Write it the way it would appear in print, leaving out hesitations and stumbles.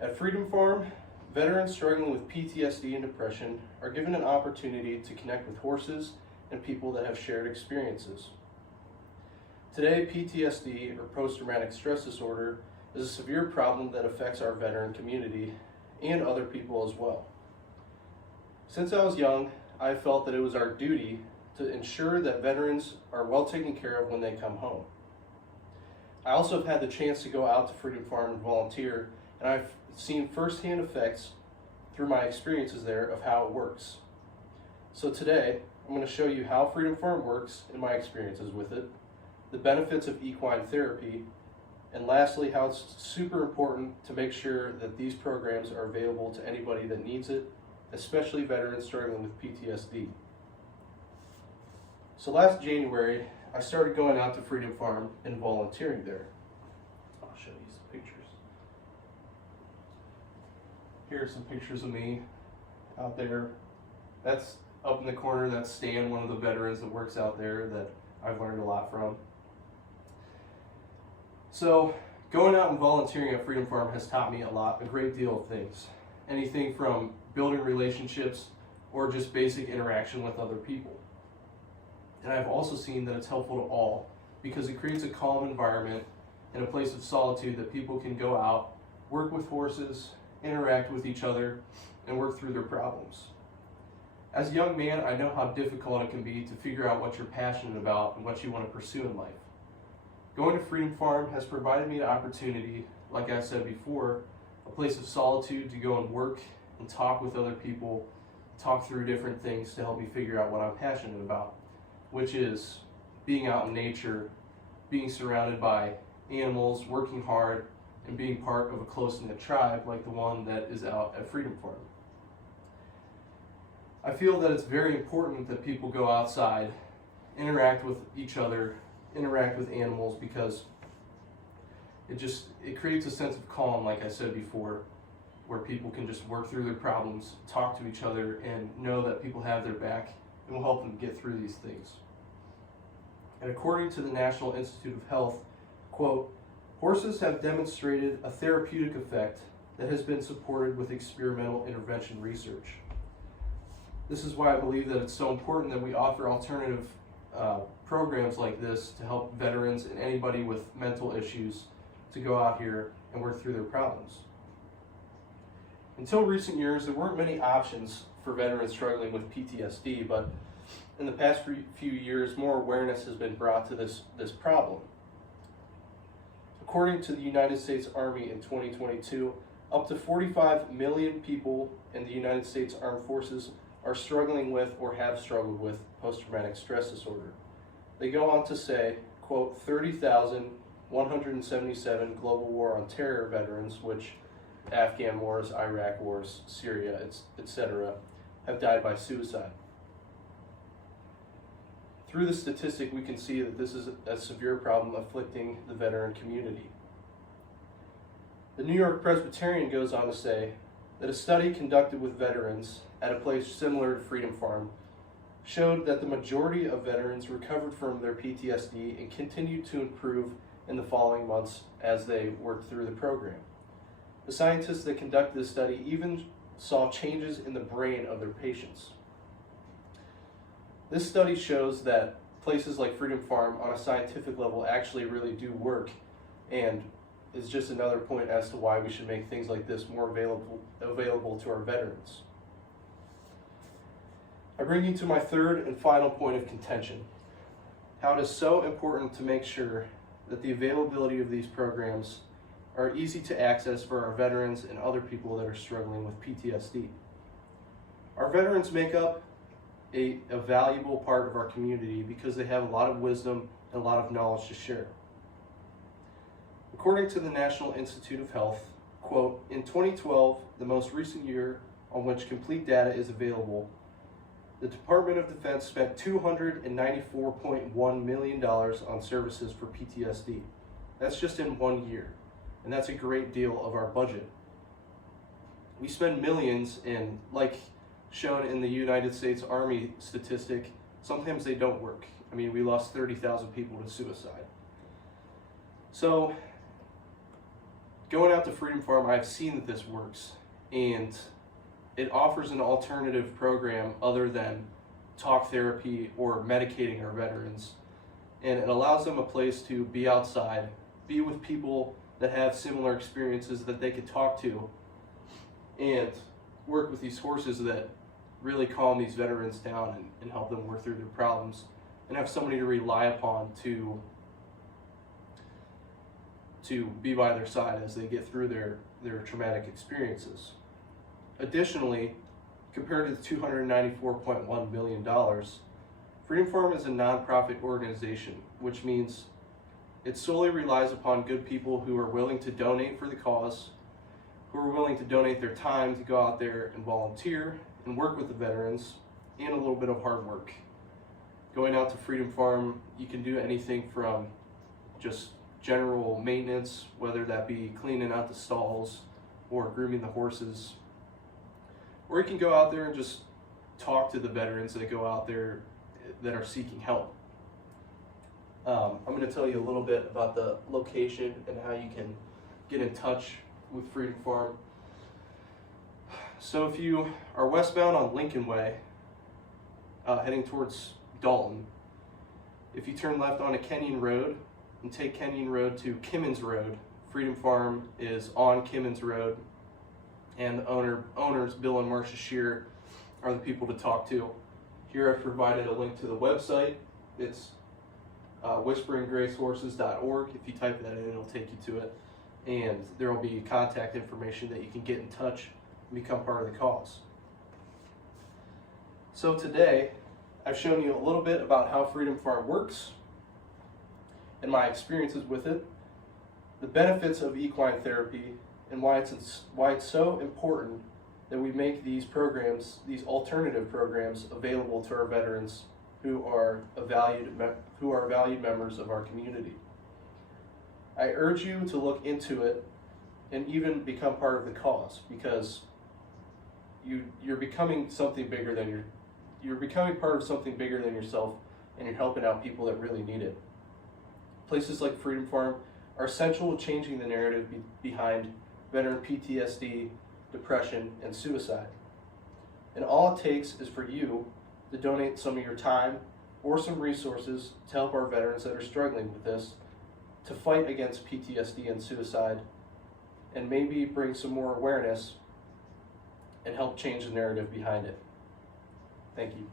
At Freedom Farm, veterans struggling with PTSD and depression are given an opportunity to connect with horses and people that have shared experiences. Today, PTSD, or post-traumatic stress disorder, is a severe problem that affects our veteran community and other people as well. Since I was young, I felt that it was our duty to ensure that veterans are well taken care of when they come home. I also have had the chance to go out to Freedom Farm and volunteer, and I've seen firsthand effects through my experiences there of how it works. So today, I'm going to show you how Freedom Farm works and my experiences with it, the benefits of equine therapy, and lastly, how it's super important to make sure that these programs are available to anybody that needs it, especially veterans struggling with PTSD. So last January, I started going out to Freedom Farm and volunteering there. I'll show you some pictures. Here are some pictures of me out there. That's up in the corner, that's Stan, one of the veterans that works out there that I've learned a lot from. So going out and volunteering at Freedom Farm has taught me a great deal of things. Anything from building relationships or just basic interaction with other people. And I've also seen that it's helpful to all because it creates a calm environment and a place of solitude that people can go out, work with horses, interact with each other, and work through their problems. As a young man, I know how difficult it can be to figure out what you're passionate about and what you want to pursue in life. Going to Freedom Farm has provided me the opportunity, like I said before, a place of solitude to go and work and talk with other people, talk through different things to help me figure out what I'm passionate about, which is being out in nature, being surrounded by animals, working hard, and being part of a close-knit tribe like the one that is out at Freedom Farm. I feel that it's very important that people go outside, interact with each other, interact with animals, because it creates a sense of calm, like I said before, where people can just work through their problems, talk to each other, and know that people have their back and will help them get through these things. And according to the National Institute of Health, quote, horses have demonstrated a therapeutic effect that has been supported with experimental intervention research. This is why I believe that it's so important that we offer alternative programs like this to help veterans and anybody with mental issues to go out here and work through their problems. Until recent years, there weren't many options for veterans struggling with PTSD, but in the past few years, more awareness has been brought to this problem. According to the United States Army in 2022, up to 45 million people in the United States Armed Forces are struggling with or have struggled with post-traumatic stress disorder. They go on to say, quote, 30,177 global war on terror veterans, which Afghan wars, Iraq wars, Syria, etc., have died by suicide. Through the statistic, we can see that this is a severe problem afflicting the veteran community. The New York Presbyterian goes on to say that a study conducted with veterans at a place similar to Freedom Farm showed that the majority of veterans recovered from their PTSD and continued to improve in the following months as they worked through the program. The scientists that conducted this study even saw changes in the brain of their patients. This study shows that places like Freedom Farm on a scientific level actually really do work, and is just another point as to why we should make things like this more available to our veterans. I bring you to my third and final point of contention, how it is so important to make sure that the availability of these programs are easy to access for our veterans and other people that are struggling with PTSD. Our veterans make up a valuable part of our community because they have a lot of wisdom and a lot of knowledge to share. According to the National Institute of Health, quote, in 2012, the most recent year on which complete data is available, the Department of Defense spent $294.1 million on services for PTSD. That's just in 1 year, and that's a great deal of our budget. We spend millions, and like shown in the United States Army statistic, sometimes they don't work. I mean, we lost 30,000 people to suicide. So going out to Freedom Farm, I've seen that this works, and it offers an alternative program other than talk therapy or medicating our veterans. And it allows them a place to be outside, be with people that have similar experiences that they could talk to, and work with these horses that really calm these veterans down and help them work through their problems, and have somebody to rely upon to be by their side as they get through their traumatic experiences. Additionally, compared to the $294.1 million, Freedom Farm is a nonprofit organization, which means it solely relies upon good people who are willing to donate for the cause, who are willing to donate their time to go out there and volunteer and work with the veterans, and a little bit of hard work. Going out to Freedom Farm, you can do anything from just general maintenance, whether that be cleaning out the stalls or grooming the horses, or you can go out there and just talk to the veterans that go out there that are seeking help. I'm going to tell you a little bit about the location and how you can get in touch with Freedom Farm. So if you are westbound on Lincoln Way, heading towards Dalton, if you turn left onto Kenyon Road and take Kenyon Road to Kimmons Road, Freedom Farm is on Kimmons Road, and the owners, Bill and Marcia Shear, are the people to talk to. Here I've provided a link to the website. It's whisperinggracehorses.org. If you type that in, it'll take you to it. And there will be contact information that you can get in touch and become part of the cause. So today, I've shown you a little bit about how Freedom Farm works and my experiences with it, the benefits of equine therapy, and why it's so important that we make these programs, these alternative programs, available to our veterans who are valued members of our community. I urge you to look into it and even become part of the cause, because you're becoming something bigger than you're becoming part of something bigger than yourself, and you're helping out people that really need it. Places like Freedom Farm are essential to changing the narrative behind veteran PTSD, depression, and suicide. And all it takes is for you to donate some of your time or some resources to help our veterans that are struggling with this, to fight against PTSD and suicide, and maybe bring some more awareness and help change the narrative behind it. Thank you.